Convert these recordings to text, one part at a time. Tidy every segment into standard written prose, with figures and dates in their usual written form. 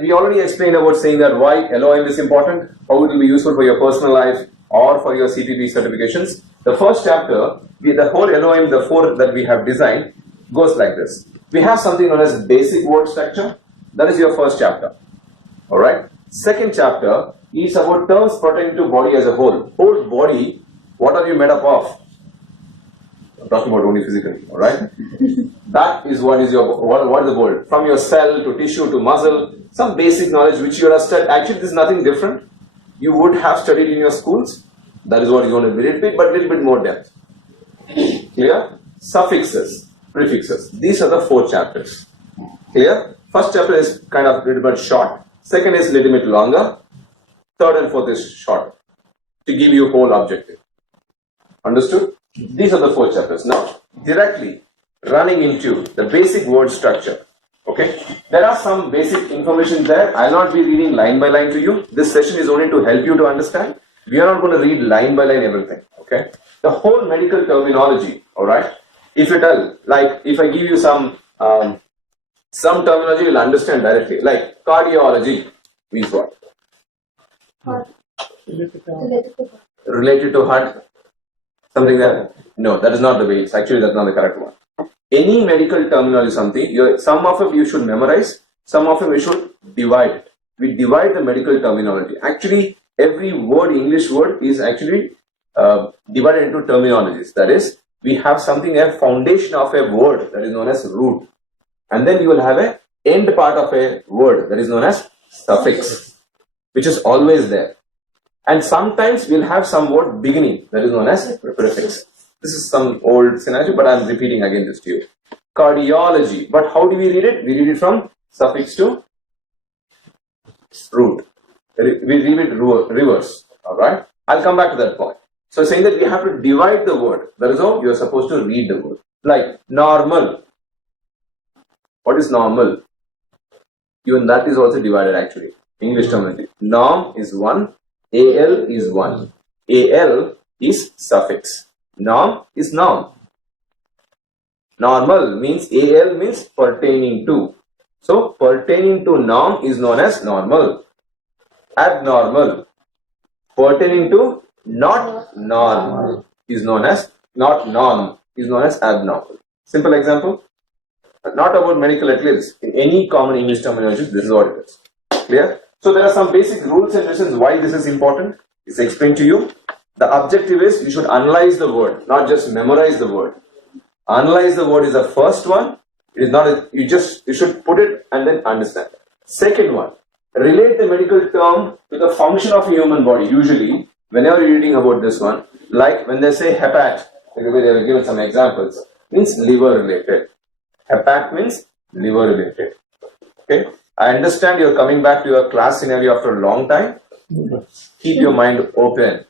We already explained about saying that why LOM is important, how it will be useful for your personal life or for your CPP certifications. The first chapter, the whole LOM, the 4 that we have designed, goes like this. We have something known as basic word structure. That is your first chapter. Alright. Second chapter is about terms pertaining to body as a whole. Whole body, what are you made up of? I'm talking about only physically, alright? That is what is the word. From your cell to tissue to muscle, some basic knowledge which you have studied. Actually, this is nothing different. You would have studied in your schools. That is what you want to repeat, but a little bit more depth. Clear? Suffixes, prefixes. These are the 4 chapters. Clear? First chapter is kind of a little bit short. Second is a little bit longer. Third and fourth is short. To give you whole objective. Understood? These are the 4 chapters. Now, directly running into the basic word structure. Okay? There are some basic information there. I will not be reading line by line to you. This session is only to help you to understand. We are not going to read line by line everything. Okay? The whole medical terminology. Alright? If you tell, like, if I give you some terminology, you will understand directly. Like, cardiology means what? Heart. Related to heart? Something that? No, that is not the way. It's actually, that's not the correct one. Any medical terminology is something, some of them you should memorize, some of them you should divide. We divide the medical terminology. Actually, every word, English word is actually divided into terminologies. That is, we have something, a foundation of a word that is known as root. And then you will have a end part of a word that is known as suffix, which is always there. And sometimes we'll have some word beginning that is known as prefix. This is some old scenario, but I'm repeating again this to you. Cardiology. But how do we read it? We read it from suffix to root. We read it reverse. Alright? I'll come back to that point. So saying that we have to divide the word. That is how you are supposed to read the word. Like normal. What is normal? Even that is also divided actually. English terminology. Norm is 1. AL is 1. AL is suffix. Norm is norm. Normal means AL means pertaining to. So pertaining to norm is known as normal. Abnormal. Pertaining to not normal is known as not norm is known as abnormal. Simple example. Not about medical at least. In any common English terminology, this is what it is. Clear? So there are some basic rules and reasons why this is important. It's explained to you. The objective is you should analyze the word, not just memorize the word. Analyze the word is the first one. It is not you should put it and then understand. Second one, relate the medical term to the function of a human body. Usually, whenever you're reading about this one, like when they say hepat, they have given some examples, means liver related. Hepat means liver related. Okay. I understand you're coming back to your class scenario after a long time. Keep your mind open.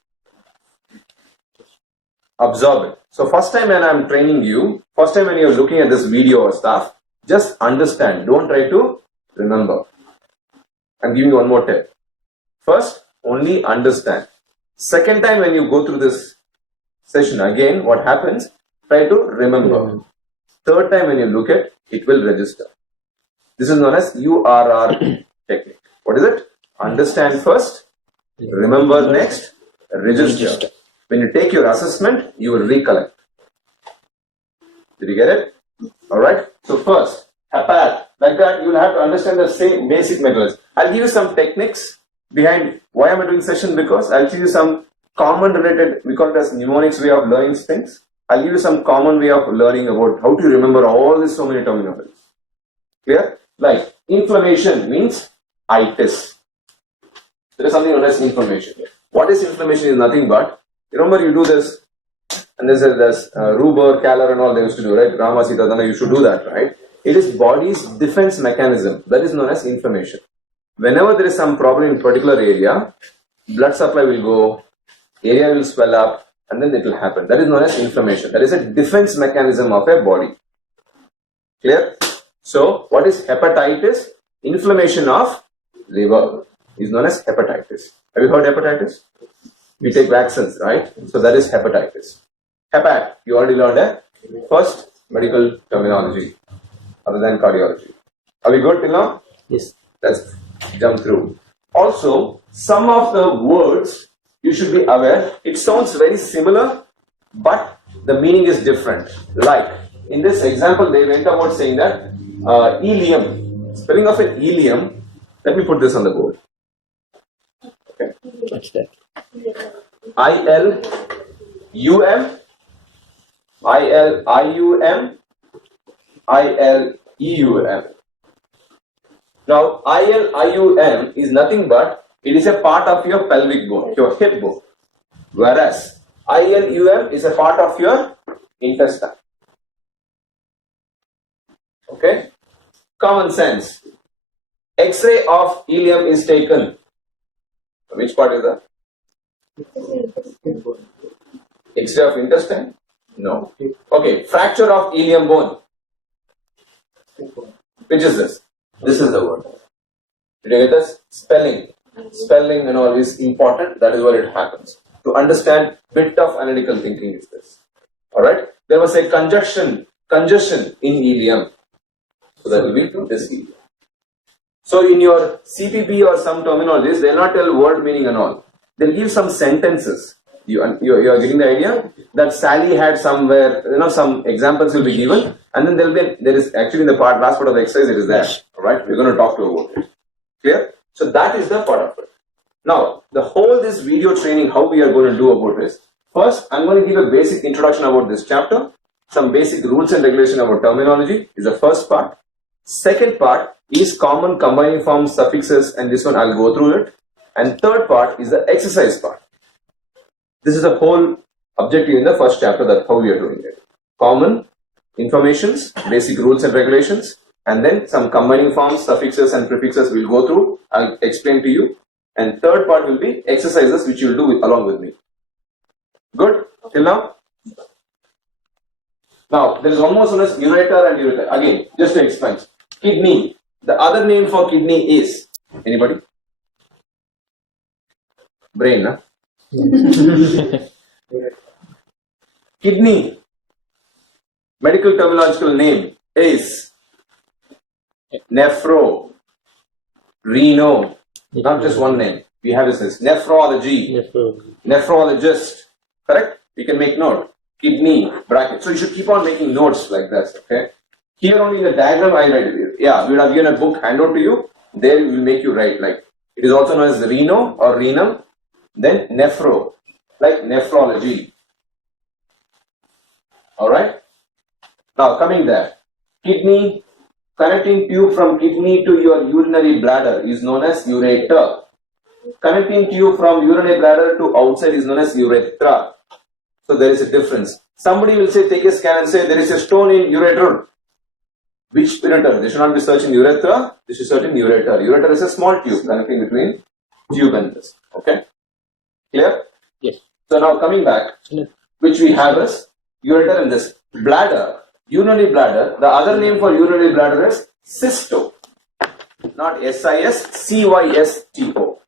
Absorb it. So first time when I'm training you, first time when you're looking at this video or stuff, just understand. Don't try to remember. I'm giving you one more tip. First, only understand. Second time when you go through this session again, what happens? Try to remember. Third time when you look at, it will register. This is known as URR technique. What is it? Understand first, remember next, register. When you take your assessment, you will recollect. Did you get it? Alright. So first, hepat. Like that, you will have to understand the same basic methods. I'll give you some techniques behind why am I doing session, because I'll give you some common related, we call it as mnemonics way of learning things. I'll give you some common way of learning about how to remember all these so many terminologies. Clear? Like inflammation means itis. There is something known as inflammation. What is inflammation is nothing but, remember you do this, and there's Ruber, Kaller and all they used to do, right? Rama, Sita, Dana, you should do that, right? It is body's defense mechanism. That is known as inflammation. Whenever there is some problem in particular area, blood supply will go, area will swell up, and then it will happen. That is known as inflammation. That is a defense mechanism of a body. Clear? So, what is hepatitis? Inflammation of liver is known as hepatitis. Have you heard hepatitis? We take vaccines, right? So, that is hepatitis. Hepat, you already learned a first medical terminology other than cardiology. Are we good till now? Yes. Let's jump through. Also, some of the words you should be aware, it sounds very similar, but the meaning is different. Like, in this example, they went about saying that helium, spelling of an helium, let me put this on the board. Okay. What's that? I-L-U-M, I-L-I-U-M, I-L-E-U-M. Now, I-L-I-U-M is nothing but, it is a part of your pelvic bone, your hip bone. Whereas, I-L-U-M is a part of your intestine. Okay? Common sense. X-ray of helium is taken. Which part is that? X-ray of intestine? No. Okay, fracture of helium bone. Which is this? This is the word. Did you get this? Spelling. Spelling and all is important. That is where it happens. To understand bit of analytical thinking is this. Alright? There was a congestion in helium. So that will be this helium. So in your CPB or some terminologies, they will not tell word meaning and all. They will give some sentences. You are getting the idea? That Sally had somewhere, some examples will be given, and then there is actually in the last part of the exercise it is there. Alright? We're going to talk to about it. Clear? So that is the part of it. Now, this video training, how we are going to do about this. First, I'm going to give a basic introduction about this chapter. Some basic rules and regulation about terminology is the first part. Second part is common combining forms, suffixes, and this one I'll go through it. And third part is the exercise part. This is the whole objective in the first chapter, that's how we are doing it. Common informations, basic rules and regulations, and then some combining forms, suffixes and prefixes we'll go through. I'll explain to you. And third part will be exercises which you'll do along with me. Good? Till now? Now, there is one more known as ureter and ureter. Again, just to explain. Kidney. The other name for kidney is, anybody? Brain, huh? Kidney. Medical terminological name is nephro, reno. Not just one name. We have this nephrology, nephrologist. Correct? You can make note. Kidney, bracket. So you should keep on making notes like this. Okay? Here only in the diagram I write it. Yeah, we would have given a book handout to you. There we will make you write like. It is also known as reno or renum. Then nephro, like nephrology. Alright? Now coming there. Kidney, connecting tube from kidney to your urinary bladder is known as ureter. Connecting tube from urinary bladder to outside is known as urethra. So there is a difference. Somebody will say, take a scan and say there is a stone in ureter. Which ureter? They should not be searching urethra. They should search in ureter. Ureter is a small tube connecting between tube and this. Okay? Clear? Yes. So now coming back, which we have is ureter and this bladder, urinary bladder. The other name for urinary bladder is cysto, not S-I-S-C-Y-S-T-O.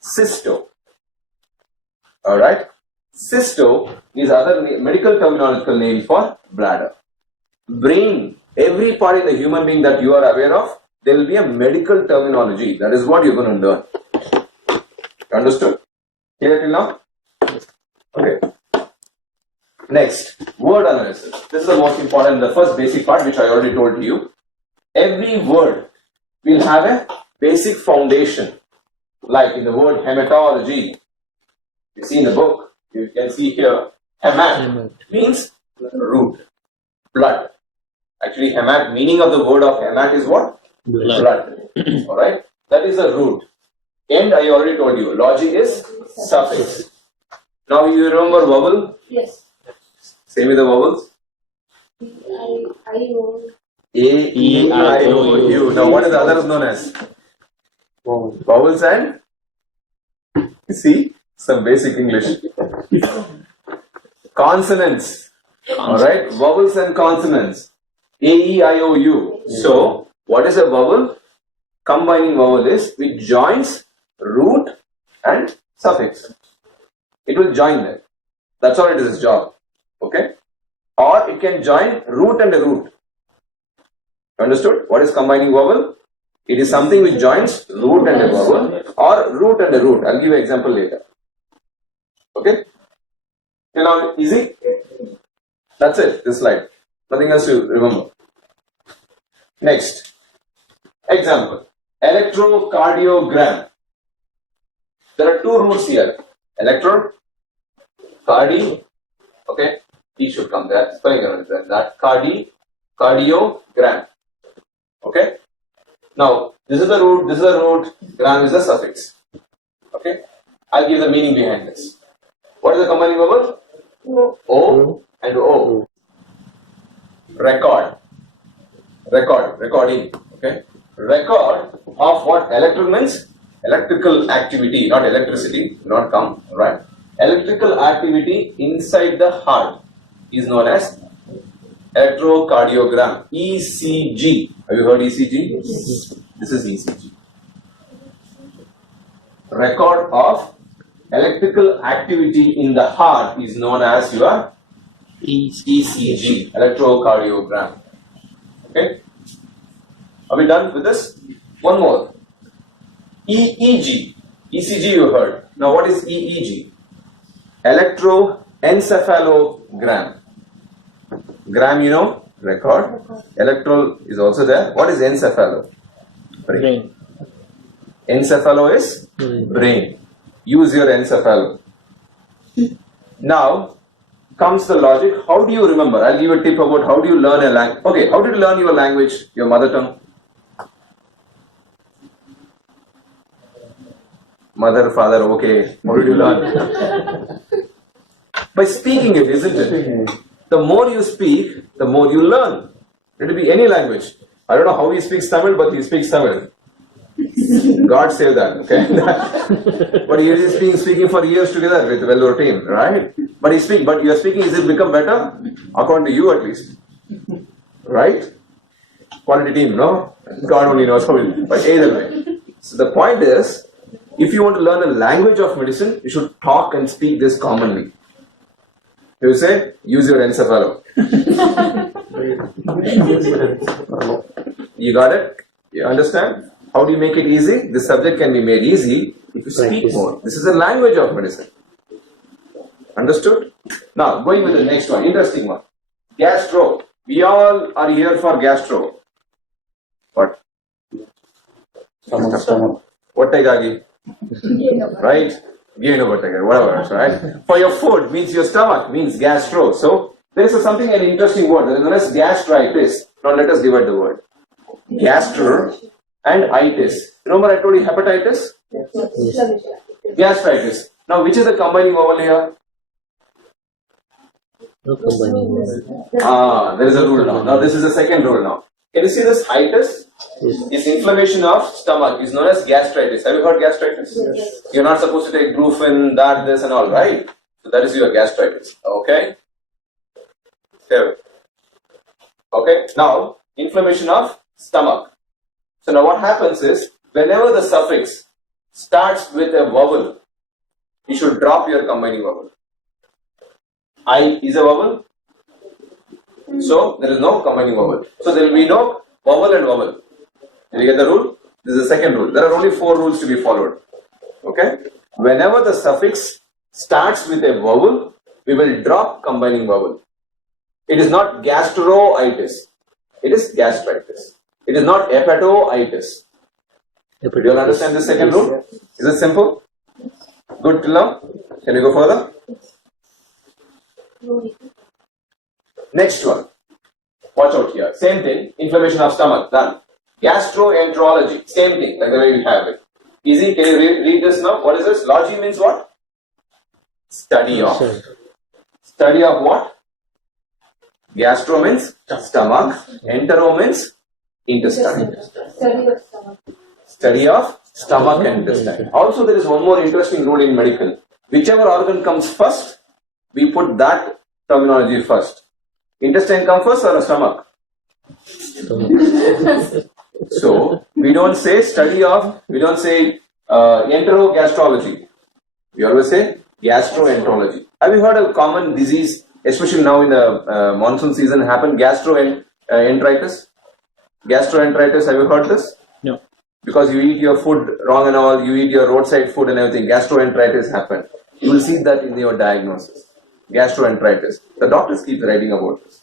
Cysto. All right. Cysto is other medical terminological name for bladder. Brain. Every part in the human being that you are aware of, there will be a medical terminology. That is what you're going to learn. Understood? Clear till now? Okay. Next, word analysis. This is the most important, the first basic part which I already told you. Every word will have a basic foundation. Like in the word hematology, you see in the book, you can see here, hemat means root, blood. Actually, hemat, meaning of the word of hemat is what? Blood. Alright? That is the root. And I already told you, logic is suffix. Now you remember vowel? Yes. Say me the vowels. I-O. A-E-I-O-U. Now what is the others known as? Vowels and? See? Some basic English. Consonants. Alright? Vowels and consonants. A-E-I-O-U. So, what is a vowel? Combining vowel is which joins root and suffix. It will join them. That's all it is its job. Okay? Or it can join root and a root. Understood? What is combining vowel? It is something which joins root and a vowel or root and a root. I'll give you an example later. Okay? Till now, easy? That's it, this slide. Nothing else to remember. Next. Example. Electrocardiogram. There are two roots here. Electro, cardi, okay, E should come there. Spelling around that. Cardiogram. Okay. Now, this is the root, gram is the suffix. Okay. I'll give the meaning behind this. What is the combining vowel? O and O. Recording. Okay. Record of what? Electron means electrical activity, not electricity, not come, right? Electrical activity inside the heart is known as electrocardiogram. ECG. Have you heard ECG? This is ECG. Record of electrical activity in the heart is known as your ECG, electrocardiogram. Okay? Are we done with this? One more. EEG. ECG you heard. Now what is EEG? Electroencephalogram. Gram you know, record. Electro is also there. What is encephalo? Brain. Encephalo is brain. Use your encephalo. Now comes the logic. How do you remember? I'll give a tip about how do you learn a language. Okay, how did you learn your language, your mother tongue? Mother, father, okay. How did you learn? By speaking it, isn't it? The more you speak, the more you learn. It will be any language. I don't know how he speaks Tamil, but he speaks Tamil. God save that, okay? But he is speaking for years together with Vellore team, right? But you are speaking, is it become better? According to you at least. Right? Quality team, no? God only knows how it, but either way. So the point is, if you want to learn a language of medicine, you should talk and speak this commonly. You say, use your encephalo. You got it? You understand? How do you make it easy? This subject can be made easy if you speak more. This is a language of medicine. Understood? Now, going with the next one, interesting one. Gastro. We all are here for gastro. What? Stomach. What Gagi? Right? Whatever, right? For your food means your stomach, means gastro. So, there is something, an interesting word that is known as gastritis. Now, let us divide the word. Gastro and itis. Remember I told you hepatitis? Gastritis. Now, which is the combining vowel here? No combining. There is a rule now. Now, this is the second rule now. Can you see this itis? Yes. Is inflammation of stomach is known as gastritis. Have you heard gastritis? Yes. You're not supposed to take brufen, that, this and all, right? So that is your gastritis. Okay? Okay, now inflammation of stomach. So now what happens is, whenever the suffix starts with a vowel, you should drop your combining vowel. I is a vowel, so there is no combining vowel. So there will be no vowel and vowel. Did you get the rule? This is the second rule. There are only 4 rules to be followed. Okay? Whenever the suffix starts with a vowel, we will drop combining vowel. It is not gastroitis. It is gastritis. It is not hepatitis. Do you all understand the second rule? Is it simple? Good till now? Can we go further? Next one. Watch out here. Same thing. Inflammation of stomach. Done. Gastroenterology. Same thing. Like the way we have it. Easy. Can you read this now? What is this? Logy means what? Study of. Study of what? Gastro means stomach. Entero means intestine. Study of stomach and intestine. Also, there is one more interesting rule in medical. Whichever organ comes first, we put that terminology first. Intestine come first or a stomach? So, we don't say enterogastrology. We always say gastroenterology. Have you heard of common disease, especially now in the monsoon season happen, gastroenteritis? Gastroenteritis, have you heard this? No. because you eat your food wrong and all, you eat your roadside food and everything, gastroenteritis happened. You will see that in your diagnosis. Gastroenteritis. The doctors keep writing about this.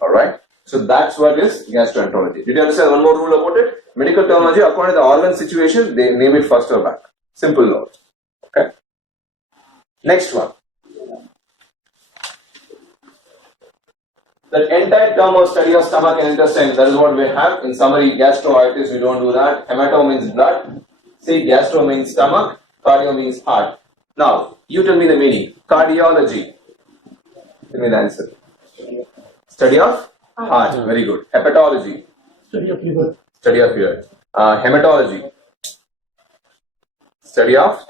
Alright? So that's what is gastroenterology. Did you understand one more rule about it? Medical terminology, according to the organ situation, they name it first or back. Simple law. Okay? Next one. The entire term of study of stomach and intestine, that is what we have. In summary, gastroenteritis, we don't do that. Hemato means blood. See, gastro means stomach. Cardio means heart. Now, you tell me the meaning. Cardiology. Tell me the answer. Study of heart. Very good. Hepatology. Study of liver. Study of liver. Hematology. Study of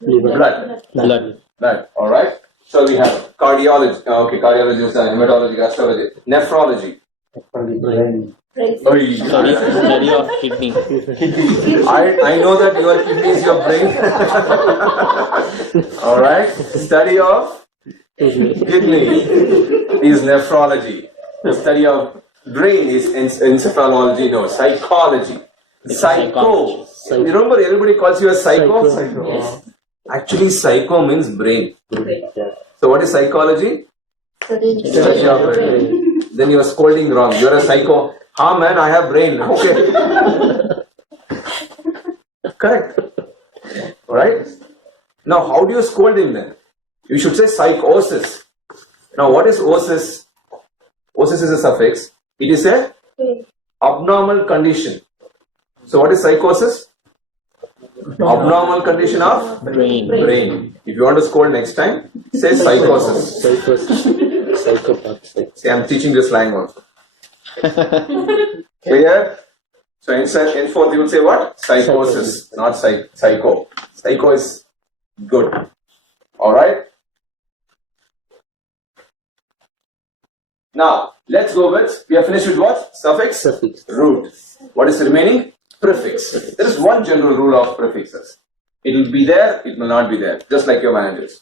Liver. blood. Blood. Blood. Alright. So we have cardiology. Okay, cardiology is hematology, gastrology. Nephrology. Brain. Oi. Study of kidney. I know that your kidney is your brain. Alright. Study of kidney is nephrology. The study of brain is encephalology, no, psychology. Psycho. You remember everybody calls you a psycho? Yes. Actually, psycho means brain. So what is psychology? Study of brain. Then you are scolding wrong. You are a psycho. Ah man, I have brain. Okay. Correct. Alright? Now how do you scold him then? You should say psychosis. Now what is osis? Osis is a suffix. It is a abnormal condition. So what is psychosis? Abnormal condition of brain. If you want to scold next time, say psychosis. Psychopath. See, I'm teaching this slang also. Clear? So henceforth you will say what? Psychosis, not psycho. Psycho is good. Alright? Now, let's go with, we are finished with what? Suffix? Suffix. Root. What is remaining? Prefix. There is one general rule of prefixes. It will be there, it will not be there. Just like your managers.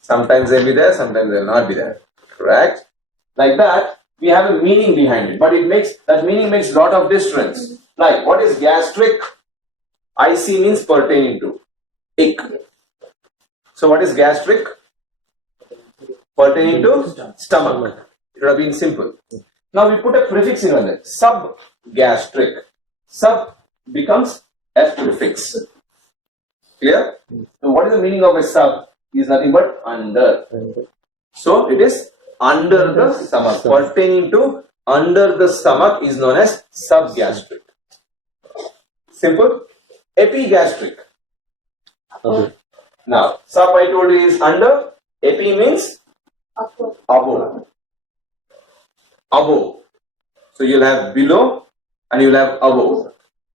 Sometimes they'll be there, sometimes they'll not be there. Correct? Like that, we have a meaning behind it. But that meaning makes a lot of difference. Like, what is gastric? IC means pertaining to. Ick. So what is gastric? Pertaining to stomach. It would have been simple. Now we put a prefix in on it. Subgastric. Sub becomes a prefix. Clear? So what is the meaning of a sub? Is nothing but under. So it is under the stomach. Pertaining to under the stomach is known as subgastric. Simple. Epigastric. Now, sub I told you is under. Epi means above. Above. So you'll have below and you'll have above.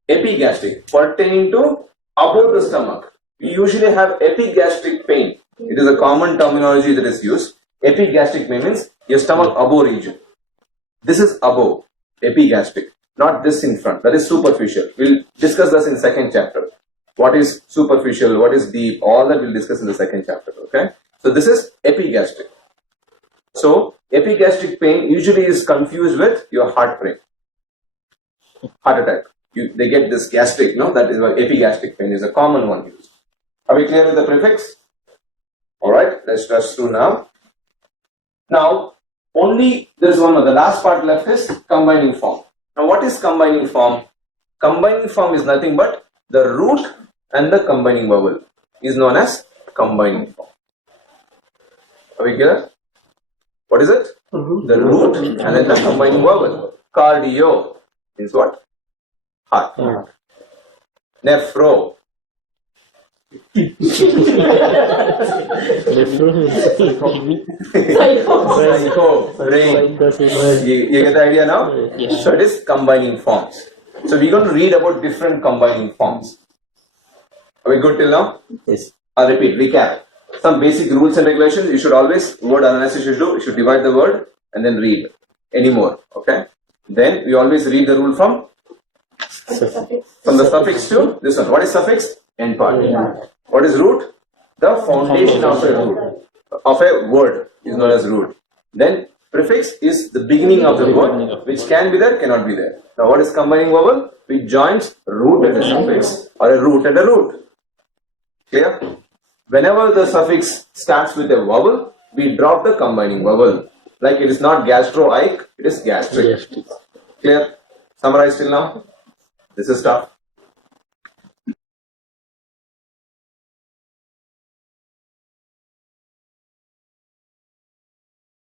Epigastric, pertaining to above the stomach. We usually have epigastric pain. It is a common terminology that is used. Epigastric pain means your stomach above region. This is above, epigastric, not this in front. That is superficial. We'll discuss this in second chapter. What is superficial, what is deep, all that we'll discuss in the second chapter. Okay. So this is epigastric. So epigastric pain usually is confused with your heart pain, heart attack. They get this gastric, no? That is why epigastric pain is a common one used. Are we clear with the prefix? Alright, let's rush through now. Now, only there is one more. The last part left is combining form. Now, what is combining form? Combining form is nothing but the root and the combining vowel is known as combining form. Are we clear? What is it? The root and then the combining vowel. Cardio means what? Heart. Nephro. Psycho. Brain. You get the idea now? Yes. So it is combining forms. So we're going to read about different combining forms. Are we good till now? Yes. I'll repeat, recap. Some basic rules and regulations. You should always, word analysis you should do. You should divide the word and then read. Any more. Okay? Then we always read the rule from the suffix to this one. What is suffix? End part. What is root? The foundation of a root. Of a word is known as root. Then Prefix is the beginning of the word, which can be there, cannot be there. Now, what is combining vowel? Which joins root and a suffix, or a root and a root. Clear? Whenever the suffix starts with a vowel, we drop the combining vowel. Like it is not gastroic, it is gastric. Yes. Clear? Summarize till now? This is tough.